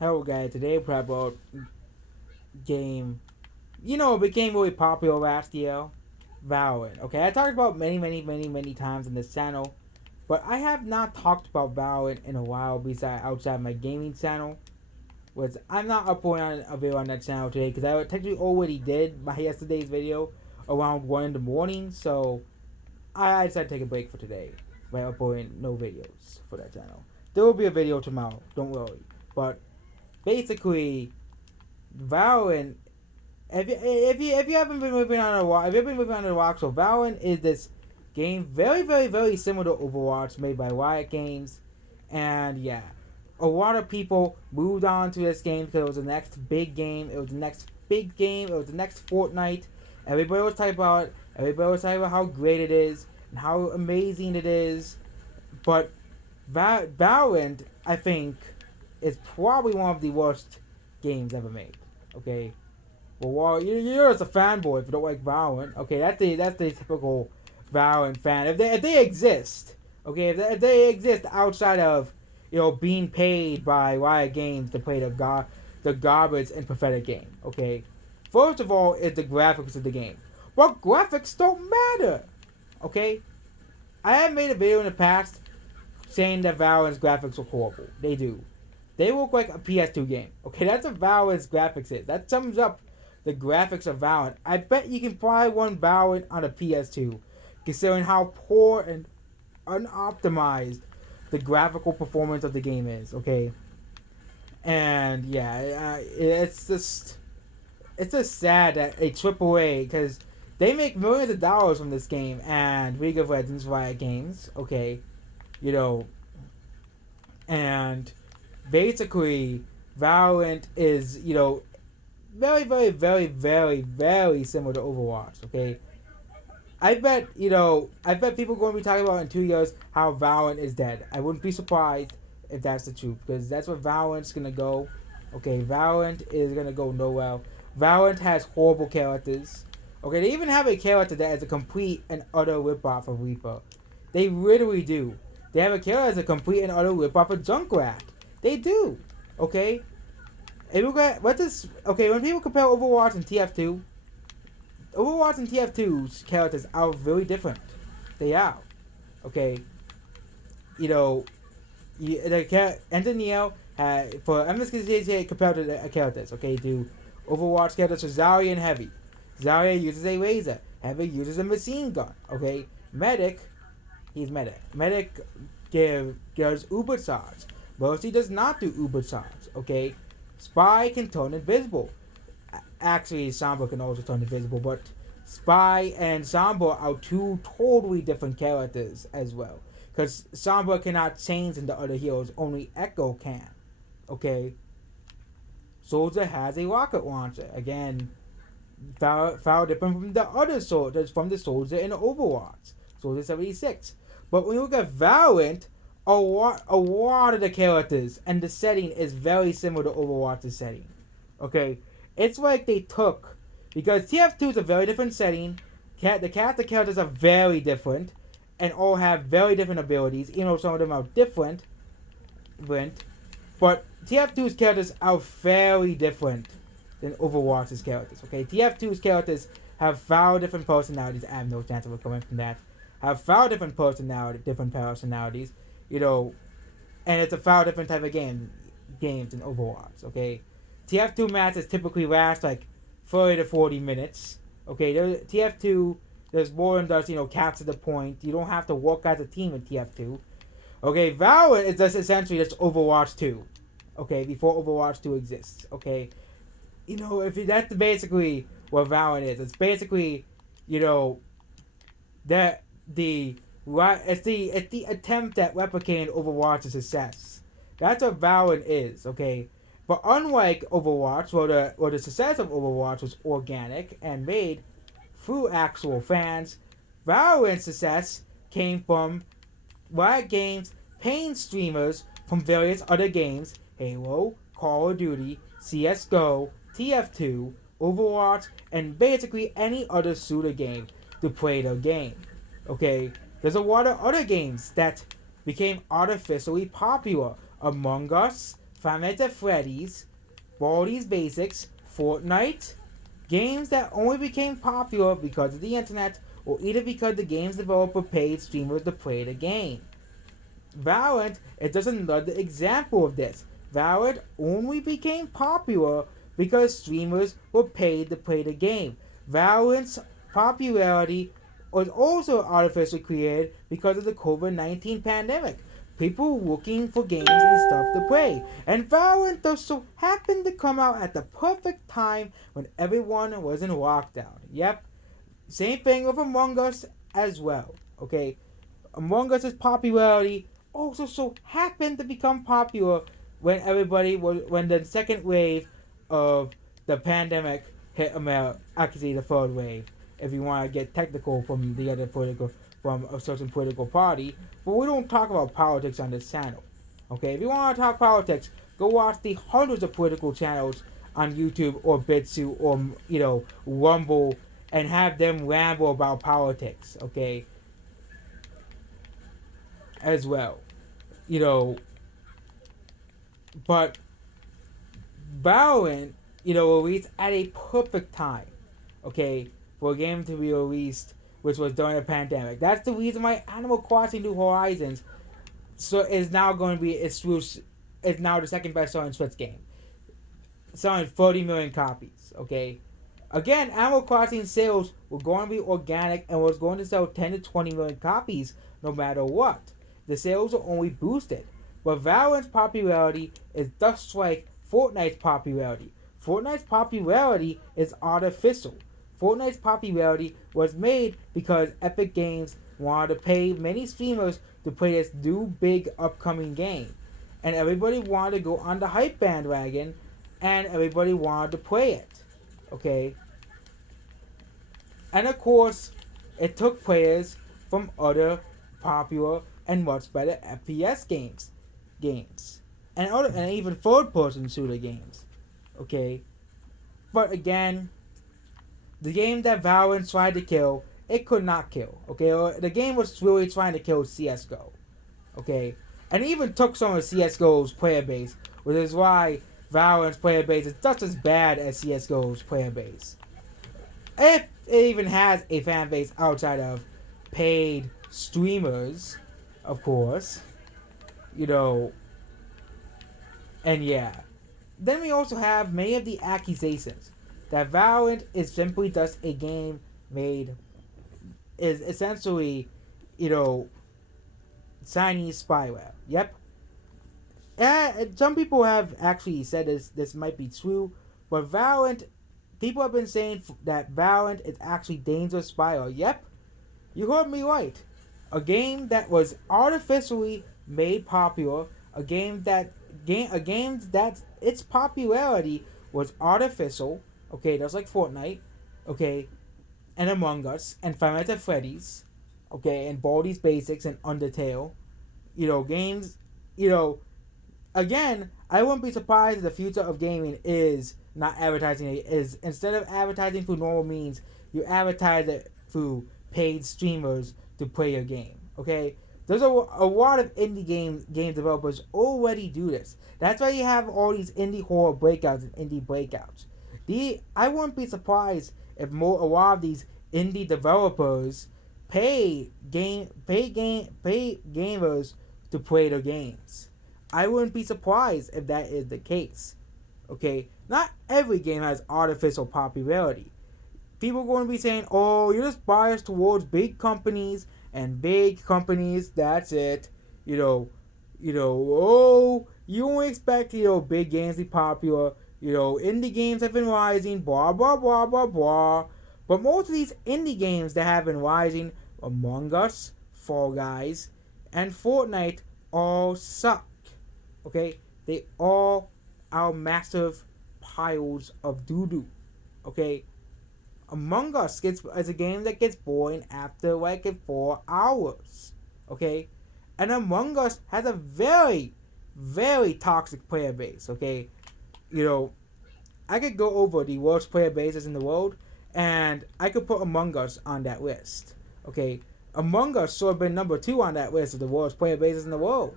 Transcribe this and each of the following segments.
Hello guys, today we're about game, it became really popular last year, Valorant. Okay, I talked about many times on this channel, but I have not talked about Valorant in a while besides outside my gaming channel. Was I'm not uploading a video on that channel today because I technically already did my yesterday's video around 1 in the morning, so I decided to take a break for today by uploading no videos for that channel. There will be a video tomorrow, don't worry. But basically, Valorant. If you haven't been moving on a rock, if you've been moving on a rock, so Valorant is this game very similar to Overwatch, made by Riot Games, and yeah, a lot of people moved on to this game because it was the next big game. It was the next big game. It was the next Fortnite. Everybody was talking about it. Everybody was talking about how great it is and how amazing it is. But Valorant, I think, is probably one of the worst games ever made. Okay, well, you're just a fanboy if you don't like Valorant. Okay, that's the typical Valorant fan. If they exist, okay, if they exist outside of being paid by Riot Games to play the garbage and pathetic game. Okay, first of all, is the graphics of the game. Well, graphics don't matter. Okay, I have made a video in the past saying that Valorant's graphics are horrible. They do. They look like a PS2 game. Okay, that's what Valorant's graphics is. That sums up the graphics of Valorant. I bet you can probably run Valorant on a PS2, considering how poor and unoptimized the graphical performance of the game is. Okay, and yeah, it's just sad that a AAA, because they make millions of dollars from this game and League of Legends, Riot Games. Okay, you know, and basically Valorant is very similar to Overwatch. Okay, I bet people are going to be talking about in 2 years how Valorant is dead. I wouldn't be surprised if that's the truth because that's where Valorant's gonna go. Okay, Valorant is gonna go nowhere. Valorant has horrible characters. Okay, they even have a character that is a complete and utter ripoff of Reaper. They literally do. They have a character that's a complete and utter ripoff of Junkrat. They do. Okay, and look at what this. Okay, when people compare Overwatch and TF2, Overwatch and TF2's characters are very different. They are. Okay, you know, Antonio for I'm just gonna say compared to the characters. Okay, to Overwatch characters for Zarya and Heavy. Zarya uses a laser. Heavy uses a machine gun. Okay, Medic, he's Medic. Medic gives Uber charge. Mercy does not do Uber charge. Okay, Spy can turn invisible. Actually, Sombra can also turn invisible, but Spy and Sombra are two totally different characters as well. Because Sombra cannot change into other heroes, only Echo can. Okay? Soldier has a rocket launcher. Again, far different from the other soldiers, from the soldier in Overwatch. Soldier 76. But when you look at Valorant, a lot of the characters and the setting is very similar to Overwatch's setting. Okay? It's like they took, because TF2 is a very different setting, the characters are very different, and all have very different abilities, even though some of them are different, but TF2's characters are very different than Overwatch's characters, okay? TF2's characters have far different personalities, I have no chance of recovering from that, have far different personalities, and it's a far different type of games than Overwatch, okay? TF2 matches typically last like 30 to 40 minutes. Okay, TF2, there's more than just, capture the point. You don't have to work as a team in TF2. Okay, Valorant is just essentially just Overwatch 2. Okay, before Overwatch 2 exists. Okay, that's basically what Valorant is. It's basically, that it's the attempt at replicating Overwatch's success. That's what Valorant is. Okay. But unlike Overwatch, where the success of Overwatch was organic and made through actual fans, Valorant's success came from Riot Games paying streamers from various other games, Halo, Call of Duty, CSGO, TF2, Overwatch, and basically any other shooter game to play their game. Okay, there's a lot of other games that became artificially popular. Among Us, Five Nights at Freddy's, Baldi's Basics, Fortnite, games that only became popular because of the internet or either because the game's developer paid streamers to play the game. Valorant is just another example of this. Valorant only became popular because streamers were paid to play the game. Valorant's popularity was also artificially created because of the COVID-19 pandemic. People looking for games and stuff to play. And Valorant just so happened to come out at the perfect time when everyone was in lockdown. Yep. Same thing with Among Us as well. Okay. Among Us's popularity also so happened to become popular when the second wave of the pandemic hit America. Actually, the third wave, if you want to get technical from a certain political party. But we don't talk about politics on this channel. Okay, if you want to talk politics, go watch the hundreds of political channels on YouTube or Bitsu or Rumble and have them ramble about politics. Okay, as well. But Valorant, released at a perfect time, okay, for a game to be released, which was during a pandemic. That's the reason why Animal Crossing New Horizons is now going to be is now the second best selling Switch game, selling 30 million copies. Okay, again, Animal Crossing sales were going to be organic and was going to sell 10 to 20 million copies no matter what. The sales are only boosted. But Valorant's popularity is just like Fortnite's popularity. Fortnite's popularity is artificial. Fortnite's popularity was made because Epic Games wanted to pay many streamers to play this new big upcoming game. And everybody wanted to go on the hype bandwagon and everybody wanted to play it. Okay? And of course, it took players from other popular and much better FPS games and even third-person shooter games. Okay, but again, the game that Valorant tried to kill, it could not kill. Okay, the game was really trying to kill CS:GO. Okay, and it even took some of CS:GO's player base, which is why Valorant's player base is just as bad as CS:GO's player base. If it even has a fan base outside of paid streamers, of course. And yeah. Then we also have many of the accusations that Valorant is simply just a game is essentially, Chinese spyware. Yep. Some people have actually said this might be true, but people have been saying that Valorant is actually dangerous spyware. Yep. You heard me right. A game that was artificially made popular, a game that its popularity was artificial, okay, just like Fortnite, okay, and Among Us, and Five Nights at Freddy's, okay, and Baldi's Basics and Undertale, games, again, I wouldn't be surprised if the future of gaming is not advertising, is instead of advertising through normal means, you advertise it through paid streamers to play your game. Okay, there's a lot of indie game developers already do this. That's why you have all these indie horror breakouts and indie breakouts. I wouldn't be surprised if a lot of these indie developers pay gamers to play their games. I wouldn't be surprised if that is the case. Okay, not every game has artificial popularity. People are going to be saying, "Oh, you're just biased towards big companies." And big companies, that's it. Oh, you only expect, big games to be popular. Indie games have been rising, blah, blah, blah, blah, blah. But most of these indie games that have been rising, Among Us, Fall Guys, and Fortnite, all suck. Okay? They all are massive piles of doo-doo. Okay? Among Us is a game that gets boring after 4 hours. Okay? And Among Us has a very, very toxic player base. Okay? I could go over the worst player bases in the world, and I could put Among Us on that list. Okay? Among Us should have been number 2 on that list of the worst player bases in the world.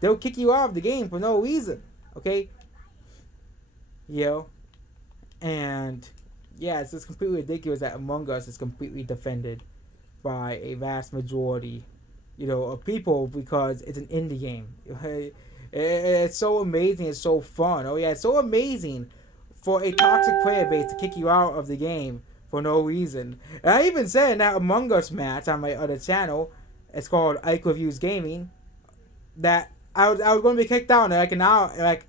They'll kick you out of the game for no reason. Okay, you know, and yeah, it's just completely ridiculous that Among Us is completely defended by a vast majority, of people because it's an indie game. It's so amazing. It's so fun. Oh yeah, it's so amazing for a toxic player base to kick you out of the game for no reason. And I even said in that Among Us match on my other channel, it's called Ike Reviews Gaming, that I was going to be kicked out in like an hour, like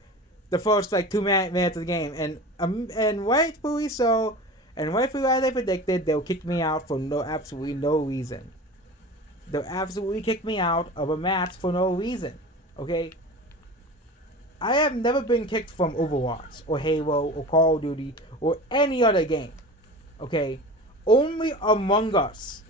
the first like 2 minutes of the game, and rightfully so, and rightfully as I predicted, they'll kick me out for absolutely no reason. They'll absolutely kick me out of a match for no reason. Okay, I have never been kicked from Overwatch or Halo or Call of Duty or any other game. Okay, only Among Us,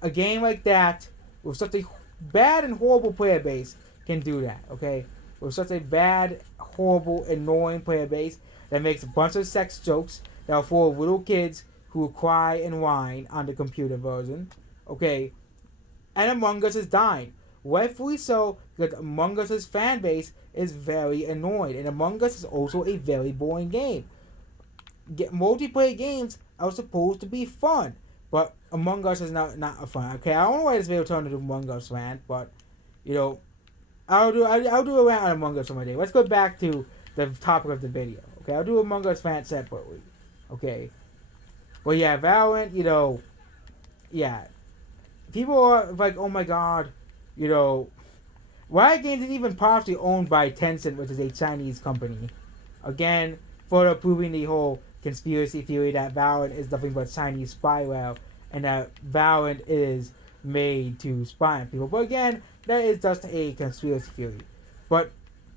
a game like that with such a bad and horrible player base, can do that. Okay, with such a bad, horrible, annoying player base that makes a bunch of sex jokes that are full of little kids who cry and whine on the computer version. Okay, and Among Us is dying. Rightfully so, because Among Us' fan base is very annoyed, and Among Us is also a very boring game. Multiplayer games are supposed to be fun, but Among Us is not a fun. Okay, I don't know why this video turned into Among Us rant, but you know, I'll do a rant on Among Us someday. Let's go back to the topic of the video. Okay, I'll do Among Us rant separately. Okay, well yeah, Valorant. Yeah, people are like, oh my god, Riot Games is even partially owned by Tencent, which is a Chinese company. Again, further proving the whole conspiracy theory that Valorant is nothing but Chinese spyware and that Valorant is made to spy on people. But again, that is just a conspiracy theory. But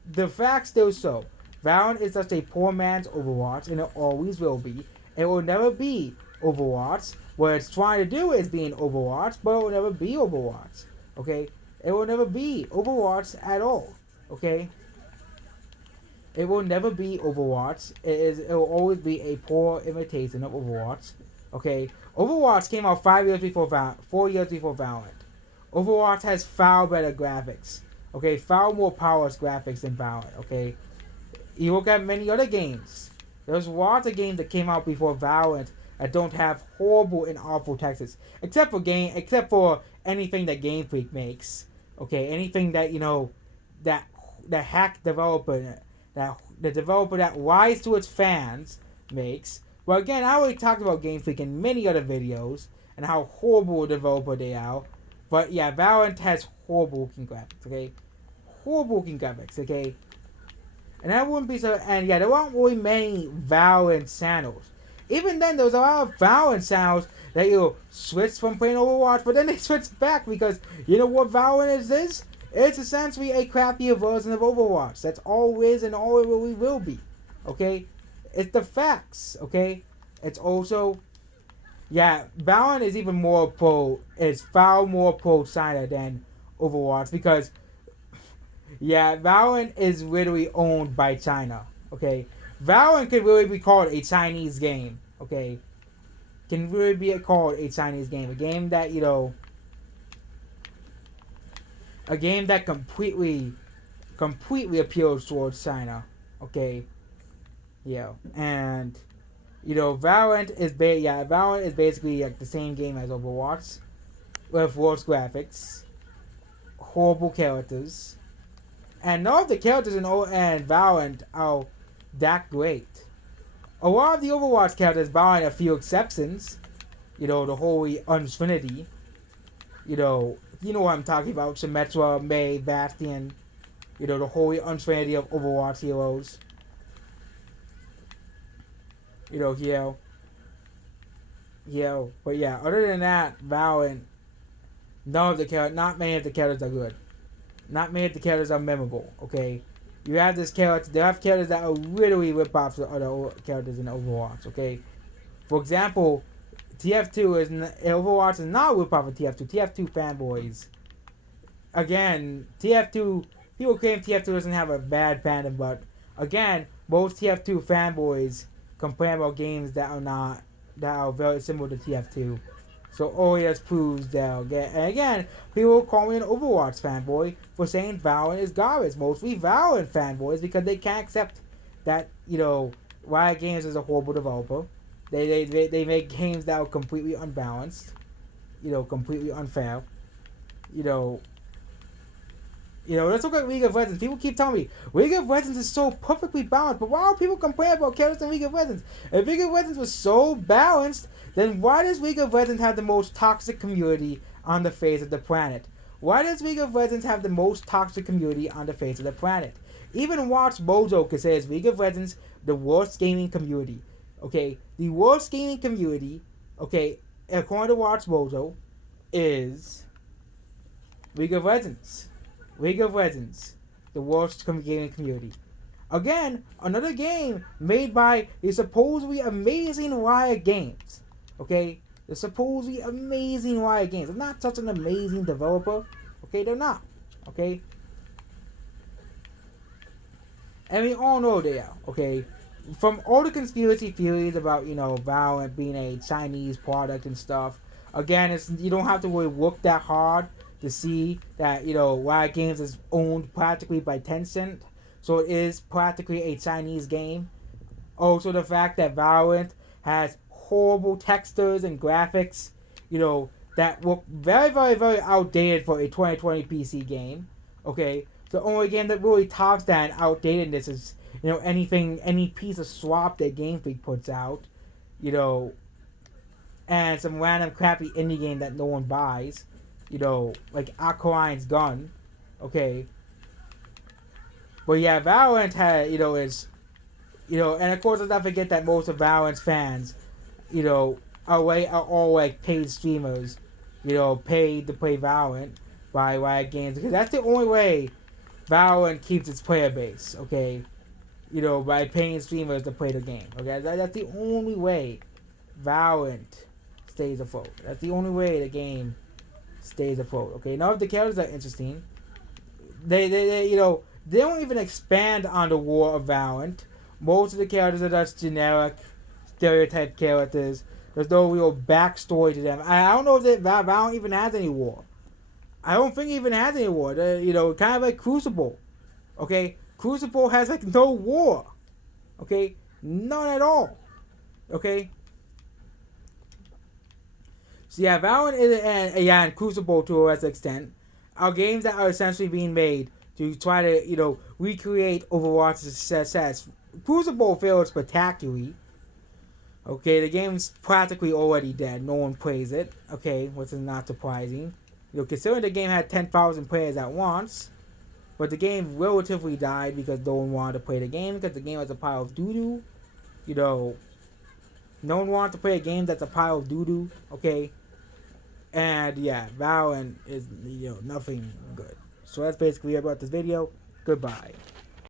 the fact still so. Valorant is just a poor man's Overwatch, and it always will be. It will never be Overwatch. What it's trying to do is being Overwatch, but it will never be Overwatch. Okay? It will never be Overwatch at all. Okay? It will never be Overwatch. It will always be a poor imitation of Overwatch. Okay? Overwatch came out 4 years before Valorant. Overwatch has far better graphics. Okay? Far more powerful graphics than Valorant. Okay? You look at many other games. There's lots of games that came out before Valorant that don't have horrible and awful textures, except for anything that Game Freak makes. Okay, anything that that hack developer, that the developer that lies to its fans makes. Well, again, I already talked about Game Freak in many other videos and how horrible a developer they are. But yeah, Valorant has horrible looking graphics. Okay, horrible looking graphics. Okay. And that wouldn't be so. And yeah, there weren't really many Valorant channels. Even then, there was a lot of Valorant channels that switch from playing Overwatch, but then they switch back because you know what Valorant is? It's essentially a crappier version of Overwatch. That's all it is and all it really will be. Okay, it's the facts. Okay, it's also Valorant is even more pro. It's far more pro China than Overwatch because. Yeah, Valorant is literally owned by China. Okay, Valorant can really be called a Chinese game. Okay, can really be called a Chinese game. A game that a game that completely appeals towards China. Okay, yeah, and Valorant is basically like the same game as Overwatch, with worse graphics, horrible characters. And none of the characters in Valorant are that great. A lot of the Overwatch characters, barring a few exceptions, the Holy Trinity, you know what I'm talking about, Symmetra, Mei, Bastion, the Holy Trinity of Overwatch heroes. But yeah, other than that, Valorant, not many of the characters are good. Not many of the characters are memorable, okay? You have they have characters that are literally rip-offs of other characters in Overwatch, okay? For example, Overwatch is not a rip-off of TF2. TF2 fanboys. Again, people claim TF2 doesn't have a bad fandom, but again, most TF2 fanboys complain about games that are very similar to TF2. So all just proves that again and again, people call me an Overwatch fanboy for saying Valorant is garbage. Mostly Valorant fanboys because they can't accept that, Riot Games is a horrible developer. They make games that are completely unbalanced, completely unfair. You know, let's look at League of Legends. People keep telling me League of Legends is so perfectly balanced, but why are people complaining about characters in League of Legends? If League of Legends was so balanced, then why does League of Legends have the most toxic community on the face of the planet? Why does League of Legends have the most toxic community on the face of the planet? Even Watch Mojo considers League of Legends the worst gaming community. Okay, the worst gaming community, okay, according to Watch Mojo, is League of Legends. League of Legends, the worst gaming community. Again, another game made by the supposedly amazing Riot Games. Okay? The supposedly amazing Riot Games. They're not such an amazing developer. Okay? They're not. Okay? And we all know they are. Okay? From all the conspiracy theories about, Valorant being a Chinese product and stuff, again, you don't have to really look that hard to see that, Riot Games is owned practically by Tencent. So it is practically a Chinese game. Also, the fact that Valorant has horrible textures and graphics, that look very, very, very outdated for a 2020 PC game. Okay? The only game that really tops that outdatedness is, any piece of swap that Game Freak puts out, and some random crappy indie game that no one buys. Like Aqualine's Gun, okay. But yeah, Valorant is, and of course let's not forget that most of Valorant's fans, are all like paid streamers, paid to play Valorant by Riot Games, because that's the only way Valorant keeps its player base, okay. By paying streamers to play the game, okay. That's the only way Valorant stays afloat. That's the only way the game stays afloat. Okay, now if the characters are interesting, they don't even expand on the war of Valorant. Most of the characters are just generic, stereotype characters. There's no real backstory to them. I don't know if Valorant even has any war. I don't think it even has any war. Kind of like Crucible. Okay, Crucible has like no war. Okay, none at all. Okay. So yeah, Valorant and Crucible to a lesser extent are games that are essentially being made to try to, recreate Overwatch's success. Crucible failed spectacularly. Okay, the game's practically already dead. No one plays it. Okay, which is not surprising. Considering the game had 10,000 players at once, but the game relatively died because no one wanted to play the game because the game was a pile of doo-doo. No one wanted to play a game that's a pile of doo-doo. Okay. And yeah, Valorant is, nothing good. So that's basically about this video. Goodbye.